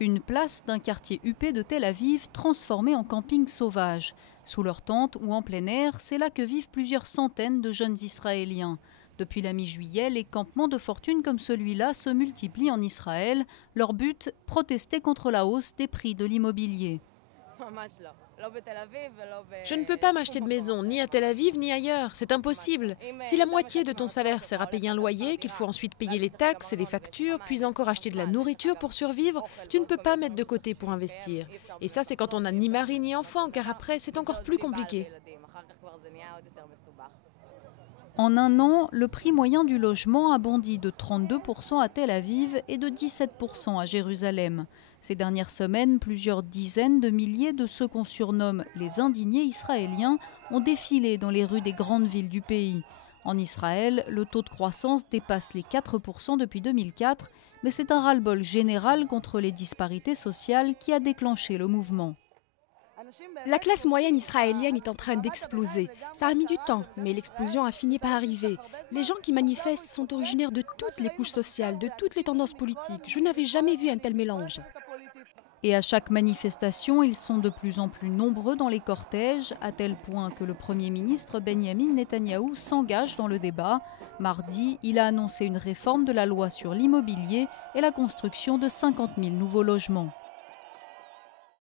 Une place d'un quartier huppé de Tel Aviv transformée en camping sauvage. Sous leur tente ou en plein air, c'est là que vivent plusieurs centaines de jeunes Israéliens. Depuis la mi-juillet, les campements de fortune comme celui-là se multiplient en Israël. Leur but, protester contre la hausse des prix de l'immobilier. Je ne peux pas m'acheter de maison, ni à Tel Aviv, ni ailleurs. C'est impossible. Si la moitié de ton salaire sert à payer un loyer, qu'il faut ensuite payer les taxes et les factures, puis encore acheter de la nourriture pour survivre, tu ne peux pas mettre de côté pour investir. Et ça, c'est quand on n'a ni mari ni enfant, car après, c'est encore plus compliqué. En un an, le prix moyen du logement a bondi de 32% à Tel Aviv et de 17% à Jérusalem. Ces dernières semaines, plusieurs dizaines de milliers de ceux qu'on surnomme les indignés israéliens ont défilé dans les rues des grandes villes du pays. En Israël, le taux de croissance dépasse les 4% depuis 2004, mais c'est un ras-le-bol général contre les disparités sociales qui a déclenché le mouvement. La classe moyenne israélienne est en train d'exploser. Ça a mis du temps, mais l'explosion a fini par arriver. Les gens qui manifestent sont originaires de toutes les couches sociales, de toutes les tendances politiques. Je n'avais jamais vu un tel mélange. Et à chaque manifestation, ils sont de plus en plus nombreux dans les cortèges, à tel point que le Premier ministre Benyamin Netanyahou s'engage dans le débat. Mardi, il a annoncé une réforme de la loi sur l'immobilier et la construction de 50 000 nouveaux logements.